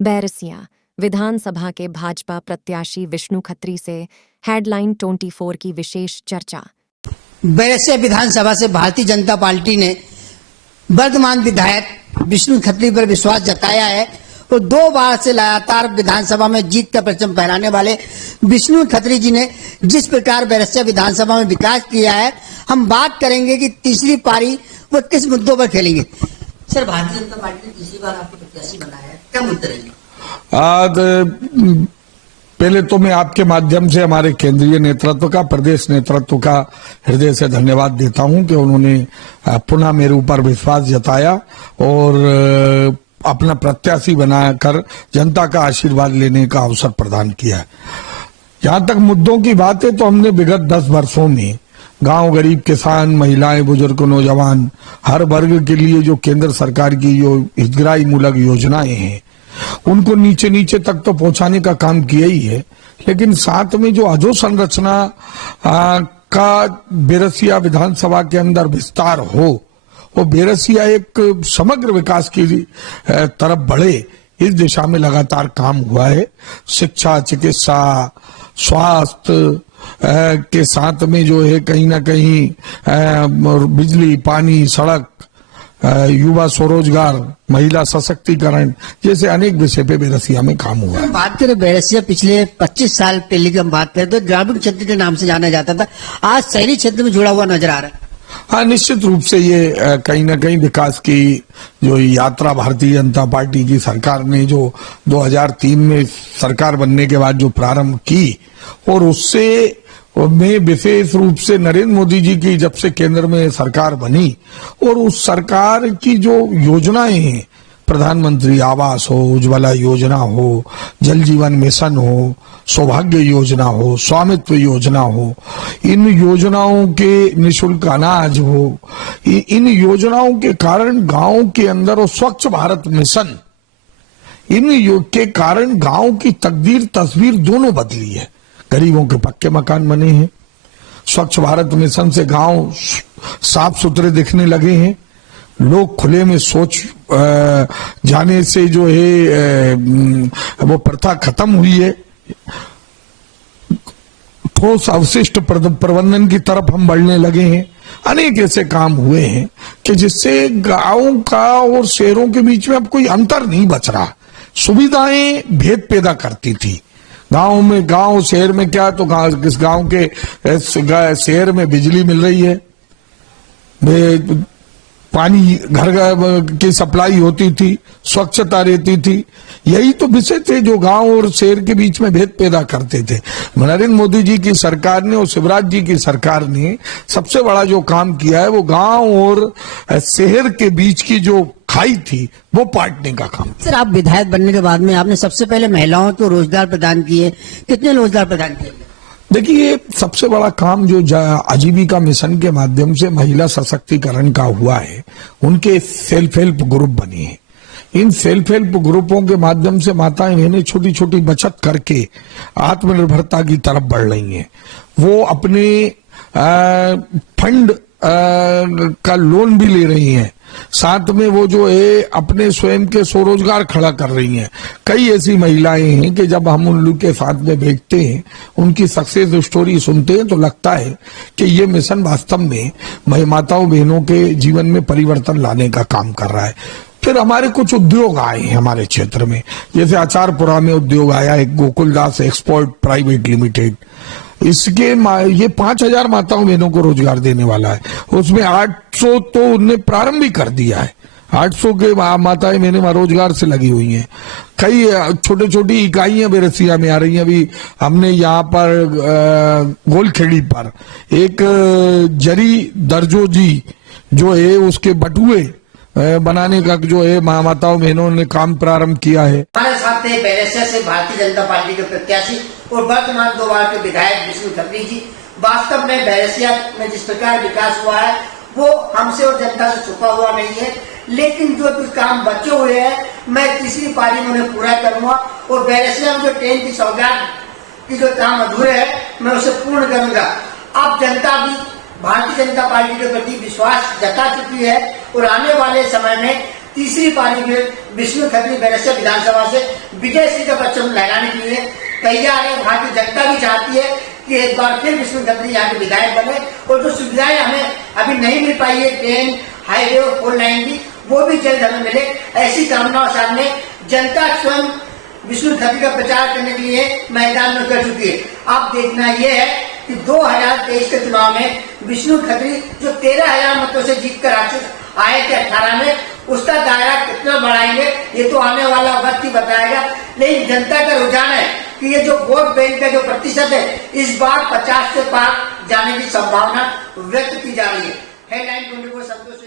बैरसिया विधानसभा के भाजपा प्रत्याशी विष्णु खत्री से हेडलाइन 24 की विशेष चर्चा। बैरसिया विधानसभा से भारतीय जनता पार्टी ने वर्तमान विधायक विष्णु खत्री पर विश्वास जताया है और 2 बार से लगातार विधानसभा में जीत का परचम फहराने वाले विष्णु खत्री जी ने जिस प्रकार बैरसिया विधानसभा में विकास किया है, हम बात करेंगे कि तीसरी पारी वो किस मुद्दों पर खेलेंगे। सर, भारतीय जनता पार्टी ने तीसरी बार आपको प्रत्याशी बनाया है, क्या मुद्दे रहेंगे? पहले तो मैं आपके माध्यम से हमारे केंद्रीय नेतृत्व का, प्रदेश नेतृत्व का हृदय से धन्यवाद देता हूं कि उन्होंने पुनः मेरे ऊपर विश्वास जताया और अपना प्रत्याशी बनाकर जनता का आशीर्वाद लेने का अवसर प्रदान किया। जहां तक मुद्दों की बात है तो हमने विगत 10 वर्षों में गांव, गरीब, किसान, महिलाएं, बुजुर्ग, नौजवान, हर वर्ग के लिए जो केंद्र सरकार की जो हितग्राही मूलक योजनाएं हैं उनको नीचे नीचे तक तो पहुंचाने का काम किया ही है, लेकिन साथ में जो अधोसंरचना का बैरसिया विधानसभा के अंदर विस्तार हो, वो बैरसिया एक समग्र विकास की तरफ बढ़े, इस दिशा में लगातार काम हुआ है। शिक्षा, चिकित्सा, स्वास्थ्य के साथ में जो है कहीं ना कहीं बिजली, पानी, सड़क, युवा स्वरोजगार, महिला सशक्तिकरण जैसे अनेक विषय पे बैरसिया में काम हुआ है। बात करें बैरसिया पिछले 25 साल पहले की हम बात करें तो ग्रामीण क्षेत्र के नाम से जाना जाता था, आज शहरी क्षेत्र में जुड़ा हुआ नजर आ रहा है। हाँ, निश्चित रूप से ये कहीं ना कहीं विकास की जो यात्रा भारतीय जनता पार्टी की सरकार ने जो 2003 में सरकार बनने के बाद जो प्रारंभ की और उससे में विशेष रूप से नरेंद्र मोदी जी की जब से केंद्र में सरकार बनी और उस सरकार की जो योजनाएं हैं, प्रधानमंत्री आवास हो, उज्ज्वला योजना हो, जल जीवन मिशन हो, सौभाग्य योजना हो, स्वामित्व योजना हो, इन योजनाओं के निःशुल्क अनाज हो, इन योजनाओं के कारण गांव के अंदर और स्वच्छ भारत मिशन, इन के कारण गांव की तकदीर, तस्वीर दोनों बदली है। गरीबों के पक्के मकान बने हैं, स्वच्छ भारत मिशन से गांव साफ सुथरे दिखने लगे हैं, लोग खुले में शौच जाने से जो है वो प्रथा खत्म हुई है। ठोस अवशिष्ट प्रबंधन की तरफ हम बढ़ने लगे हैं। अनेक ऐसे काम हुए हैं कि जिससे गांव का और शहरों के बीच में अब कोई अंतर नहीं बच रहा। सुविधाएं भेद पैदा करती थी गांव में, गांव शहर में क्या, तो किस गांव के शहर में बिजली मिल रही है, पानी घर की सप्लाई होती थी, स्वच्छता रहती थी, यही तो विषय थे जो गांव और शहर के बीच में भेद पैदा करते थे। नरेंद्र मोदी जी की सरकार ने और शिवराज जी की सरकार ने सबसे बड़ा जो काम किया है वो गांव और शहर के बीच की जो खाई थी वो पाटने का काम। सर, आप विधायक बनने के बाद में आपने सबसे पहले महिलाओं को रोजगार प्रदान किए, कितने रोजगार प्रदान किए? देखिए, सबसे बड़ा काम जो आजीविका मिशन के माध्यम से महिला सशक्तिकरण का हुआ है, उनके सेल्फ हेल्प ग्रुप बने हैं। इन सेल्फ हेल्प ग्रुपों के माध्यम से माताएं बहनें छोटी छोटी बचत करके आत्मनिर्भरता की तरफ बढ़ रही हैं। वो अपने फंड का लोन भी ले रही हैं, साथ में वो जो है अपने स्वयं के स्वरोजगार खड़ा कर रही हैं। कई ऐसी महिलाएं हैं कि जब हम उन लोग के साथ में बैठते हैं, उनकी सक्सेस स्टोरी सुनते हैं तो लगता है कि ये मिशन वास्तव में माताओं बहनों के जीवन में परिवर्तन लाने का काम कर रहा है। फिर हमारे कुछ उद्योग आए हैं हमारे क्षेत्र में, जैसे आचारपुरा में उद्योग आया है गोकुलदास एक्सपोर्ट प्राइवेट लिमिटेड। इसके ये 5000 माताओं बहनों को रोजगार देने वाला है। उसमें 800 तो उनने प्रारंभ भी कर दिया है। 800 के माताएं बहनें रोजगार से लगी हुई हैं। कई छोटी छोटी इकाइयां बैरसिया में आ रही हैं। अभी हमने यहाँ पर गोलखेड़ी पर एक जरी दर्जो जी जो है उसके बटुए बनाने का जो है माताओं बहनों ने काम प्रारंभ किया है। हमारे साथ थे बैरसिया से भारतीय जनता पार्टी के प्रत्याशी और वर्तमान 2 बार के विधायक विष्णु खत्री जी। वास्तव में बैरसिया में जिस प्रकार विकास हुआ है वो हमसे और जनता से छुपा हुआ नहीं है, लेकिन जो कुछ काम बचे हुए हैं मैं तीसरी पारी में उन्हें पूरा करूंगा और बैरसिया में जो ट्रेन की सौगात की जो काम अधूरे है मैं उसे पूर्ण करूंगा। अब जनता भी भारतीय जनता पार्टी के प्रति विश्वास जता चुकी है और आने वाले समय में तीसरी पारी में विष्णु खत्री बैरसिया विधानसभा से विजय सिंह का परचम लहराने के लिए तैयार है। वहां की जनता भी चाहती है कि एक बार फिर विष्णु खत्री यहाँ के विधायक बने, और जो सुविधाएं हमें अभी नहीं मिल पाई है, ट्रेन, हाईवे और 4 लाइन की, वो भी जल्द हमें मिले। ऐसी कामनाओं सामने जनता स्वयं विष्णु खत्री का प्रचार करने के लिए मैदान में उतर चुकी है। अब देखना यह है कि 2023 के चुनाव में विष्णु खत्री जो 13,000 मतों से जीतकर आए थे 18 में, उसका दायरा कितना बढ़ाएंगे ये तो आने वाला वक्त ही बताएगा। लेकिन जनता का रुझान है कि ये जो वोट बैंक का जो प्रतिशत है, इस बार 50 से पार जाने की संभावना व्यक्त की जा रही है। हेडलाइन 24 संतोष।